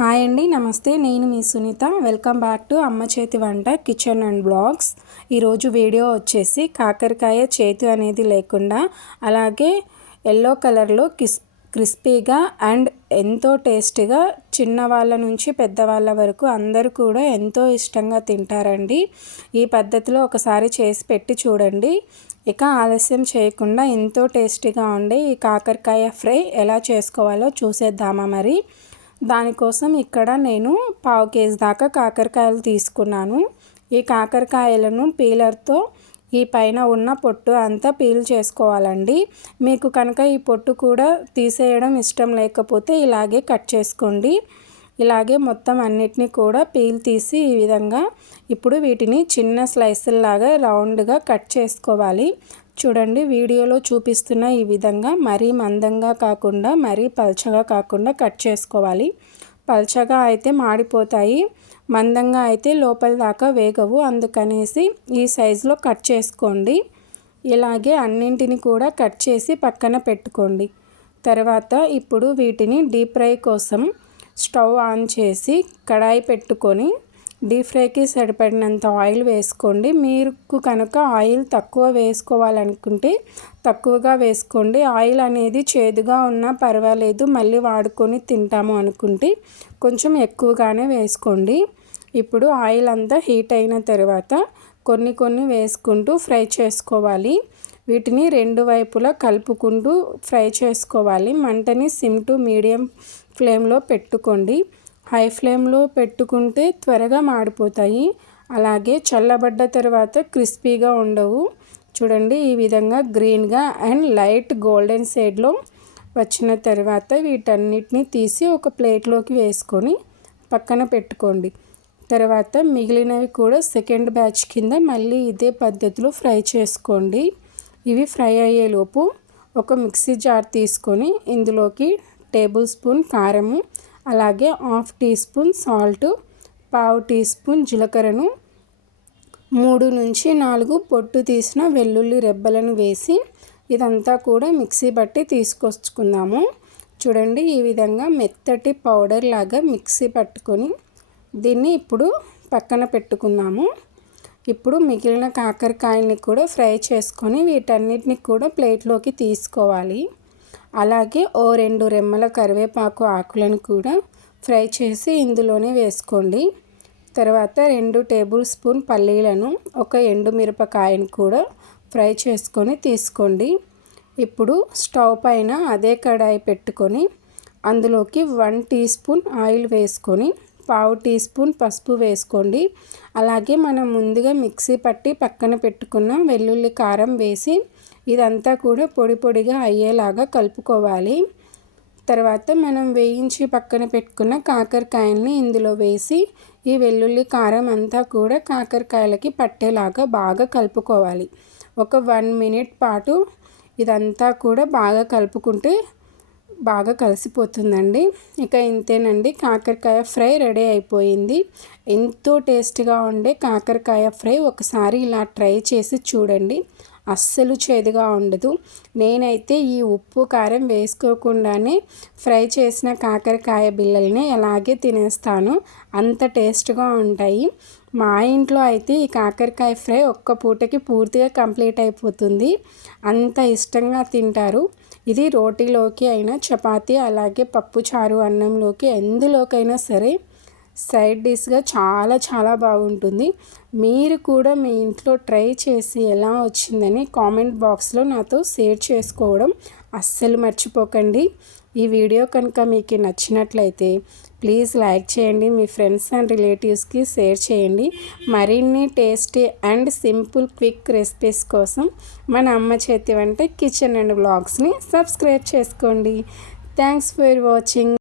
Hi అండి నమస్తే. నేను మీ Sunitha. Welcome back to Amma Chethi Vanta kitchen and vlogs. ఈరోజు వీడియో వచ్చేసి కాకరకాయ చేతి అనేది లేకుండా అలాగే ఎల్లో కలర్లో కిస్ క్రిస్పీగా అండ్ ఎంతో టేస్టీగా చిన్నవాళ్ళ నుంచి పెద్దవాళ్ళ వరకు అందరూ కూడా ఎంతో ఇష్టంగా తింటారండి. ఈ పద్ధతిలో ఒకసారి చేసి పెట్టి చూడండి. ఇక ఆలస్యం చేయకుండా ఎంతో టేస్టీగా ఉండే ఈ కాకరకాయ ఫ్రై ఎలా చేసుకోవాలో చూసేద్దామా మరి. దానికోసం ఇక్కడ నేను పావు కేజీ దాకా కాకరకాయలు తీసుకున్నాను. ఈ కాకరకాయలను పీలర్తో ఈ పైన ఉన్న పొట్టు అంతా పీల్ చేసుకోవాలండి. మీకు కనుక ఈ పొట్టు కూడా తీసేయడం ఇష్టం లేకపోతే ఇలాగే కట్ చేసుకోండి. ఇలాగే మొత్తం అన్నిటినీ కూడా పీల్ తీసి ఈ విధంగా ఇప్పుడు వీటిని చిన్న స్లైసుల్లాగా రౌండ్గా కట్ చేసుకోవాలి. చూడండి వీడియోలో చూపిస్తున్న ఈ విధంగా మరీ మందంగా కాకుండా మరీ పల్చగా కాకుండా కట్ చేసుకోవాలి. పల్చగా అయితే మాడిపోతాయి మందంగా అయితే లోపల దాకా వేగవు. అందుకనేసి ఈ సైజులో కట్ చేసుకోండి. ఇలాగే అన్నింటిని కూడా కట్ చేసి పక్కన పెట్టుకోండి. తర్వాత ఇప్పుడు వీటిని డీప్ ఫ్రై కోసం స్టవ్ ఆన్ చేసి కడాయి పెట్టుకొని డీప్ ఫ్రైకి సరిపడినంత ఆయిల్ వేసుకోండి. మీకు కనుక ఆయిల్ తక్కువ వేసుకోవాలనుకుంటే తక్కువగా వేసుకోండి. ఆయిల్ అనేది చేదుగా ఉన్నా పర్వాలేదు మళ్ళీ వాడుకొని తింటాము అనుకుంటే కొంచెం ఎక్కువగానే వేసుకోండి. ఇప్పుడు ఆయిల్ అంతా హీట్ అయిన తర్వాత కొన్ని కొన్ని వేసుకుంటూ ఫ్రై చేసుకోవాలి. వీటిని రెండు వైపులా కలుపుకుంటూ ఫ్రై చేసుకోవాలి. మంటని సిమ్ టు మీడియం ఫ్లేమ్లో పెట్టుకోండి. హై ఫ్లేమ్లో పెట్టుకుంటే త్వరగా మాడిపోతాయి. అలాగే చల్లబడ్డ తర్వాత క్రిస్పీగా ఉండవు. చూడండి ఈ విధంగా గ్రీన్గా అండ్ లైట్ గోల్డెన్ షేడ్లో వచ్చిన తర్వాత వీటన్నిటిని తీసి ఒక ప్లేట్లోకి వేసుకొని పక్కన పెట్టుకోండి. తర్వాత మిగిలినవి కూడా సెకండ్ బ్యాచ్ కింద మళ్ళీ ఇదే పద్ధతిలో ఫ్రై చేసుకోండి. ఇవి ఫ్రై అయ్యేలోపు ఒక మిక్సీ జార్ తీసుకొని ఇందులోకి టేబుల్ స్పూన్ కారము అలాగే హాఫ్ టీ స్పూన్ సాల్ట్ పావు టీ స్పూన్ జీలకర్రను మూడు నుంచి నాలుగు పొట్టు తీసిన వెల్లుల్లి రెబ్బలను వేసి ఇదంతా కూడా మిక్సీ బట్టి తీసుకొచ్చుకుందాము. చూడండి ఈ విధంగా మెత్తటి పౌడర్ లాగా మిక్సీ పట్టుకొని దీన్ని ఇప్పుడు పక్కన పెట్టుకుందాము. ఇప్పుడు మిగిలిన కాకరకాయల్ని కూడా ఫ్రై చేసుకొని వీటన్నిటిని కూడా ప్లేట్లోకి తీసుకోవాలి. అలాగే ఓ రెండు రెమ్మల కరివేపాకు ఆకులను కూడా ఫ్రై చేసి ఇందులోనే వేసుకోండి. తర్వాత రెండు టేబుల్ స్పూన్ పల్లీలను ఒక ఎండు మిరపకాయను కూడా ఫ్రై చేసుకొని తీసుకోండి. ఇప్పుడు స్టవ్ పైన అదే కడాయి పెట్టుకొని అందులోకి వన్ టీ స్పూన్ ఆయిల్ వేసుకొని పావు టీ స్పూన్ పసుపు వేసుకోండి. అలాగే మనం ముందుగా మిక్సీ పట్టి పక్కన పెట్టుకున్న వెల్లుల్లి కారం వేసి ఇదంతా కూడా పొడి పొడిగా అయ్యేలాగా కలుపుకోవాలి. తర్వాత మనం వేయించి పక్కన పెట్టుకున్న కాకరకాయల్ని ఇందులో వేసి ఈ వెల్లుల్లి కారం అంతా కూడా కాకరకాయలకి పట్టేలాగా బాగా కలుపుకోవాలి. ఒక వన్ మినిట్ పాటు ఇదంతా కూడా బాగా కలుపుకుంటే బాగా కలిసిపోతుందండి. ఇక ఇంతేనండి. కాకరకాయ ఫ్రై రెడీ అయిపోయింది. ఎంతో టేస్ట్గా ఉండే కాకరకాయ ఫ్రై ఒకసారి ఇలా ట్రై చేసి చూడండి. అస్సలు చేదుగా ఉండదు. నేనైతే ఈ ఉప్పు కారం వేసుకోకుండానే ఫ్రై చేసిన కాకరకాయ బిళ్ళల్ని అలాగే తినేస్తాను. అంత టేస్ట్గా ఉంటాయి. మా ఇంట్లో అయితే ఈ కాకరకాయ ఫ్రై ఒక్క పూటకి పూర్తిగా కంప్లీట్ అయిపోతుంది. అంత ఇష్టంగా తింటారు. ఇది రోటీలోకి అయినా చపాతీ అలాగే పప్పు చారు అన్నంలోకి ఎందులోకైనా సరే సైడ్ డిష్గా చాలా చాలా బాగుంటుంది. మీరు కూడా మీ ఇంట్లో ట్రై చేసి ఎలా వచ్చిందని కామెంట్ బాక్స్లో నాతో షేర్ చేసుకోవడం అస్సలు మర్చిపోకండి. ఈ వీడియో కనుక మీకు నచ్చినట్లయితే ప్లీజ్ లైక్ చేయండి మీ ఫ్రెండ్స్ అండ్ రిలేటివ్స్కి షేర్ చేయండి. మరిన్ని tasty and simple quick recipes కోసం మన అమ్మ చేతి వంట కిచెన్ అండ్ బ్లాగ్స్ని సబ్స్క్రైబ్ చేసుకోండి. Thanks for watching.